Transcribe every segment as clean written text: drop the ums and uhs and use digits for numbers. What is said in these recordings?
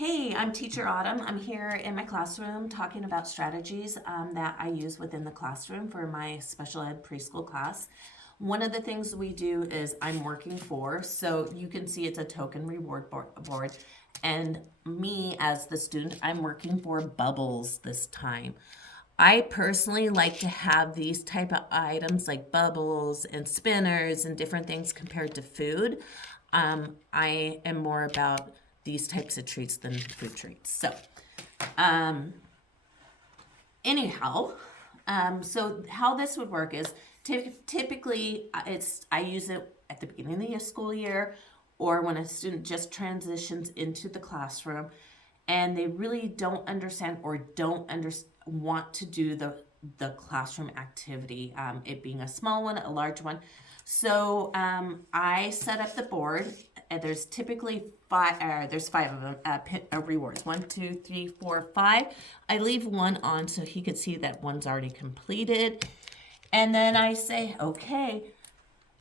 Hey, I'm Teacher Autumn. I'm here in my classroom talking about strategies that I use within the classroom for my special ed preschool class. One of the things we do is I'm working for, so you can see it's a token reward board. And me as the student, I'm working for bubbles this time. I personally like to have these type of items like bubbles and spinners and different things compared to food. I am more about these types of treats than food treats. So, um, anyhow, so how this would work is typically I use it at the beginning of the school year or when a student just transitions into the classroom and they really don't understand or want to do the classroom activity, it being a small one, a large one. So I set up the board. And there's typically there's five of them rewards. 1, 2, 3, 4, 5. I leave one on so he could see that one's already completed. And then I say, okay,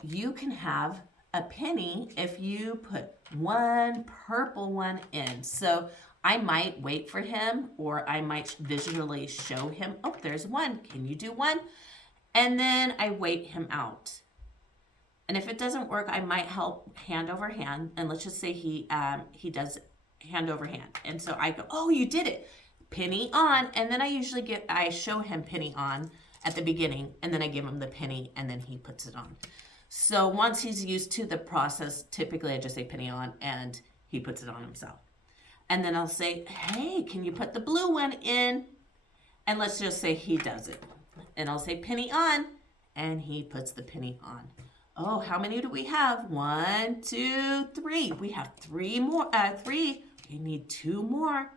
you can have a penny if you put one purple one in. So I might wait for him or I might visually show him, oh, there's one. Can you do one? And then I wait him out. And if it doesn't work, I might help hand over hand. And let's just say he does hand over hand. And so I go, oh, you did it. Penny on. And then I show him penny on at the beginning. And then I give him the penny and then he puts it on. So once he's used to the process, typically I just say penny on and he puts it on himself. And then I'll say, hey, can you put the blue one in? And let's just say he does it. And I'll say penny on and he puts the penny on. Oh, how many do we have? 1, 2, 3. We have 3 more. 3. We need 2 more.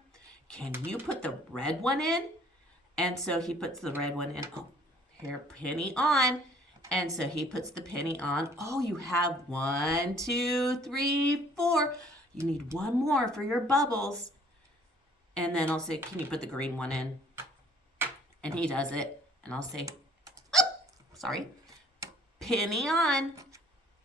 Can you put the red one in? And so he puts the red one in. Oh, here, penny on. And so he puts the penny on. Oh, you have 1, 2, 3, 4. You need 1 more for your bubbles. And then I'll say, can you put the green one in? And he does it. And I'll say, oh, sorry. Penny on,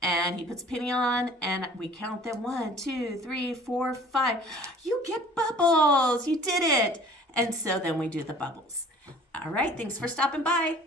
and he puts penny on, and we count them 1, 2, 3, 4, 5. You get bubbles. You did it. And so then we do the bubbles. All right. Thanks for stopping by.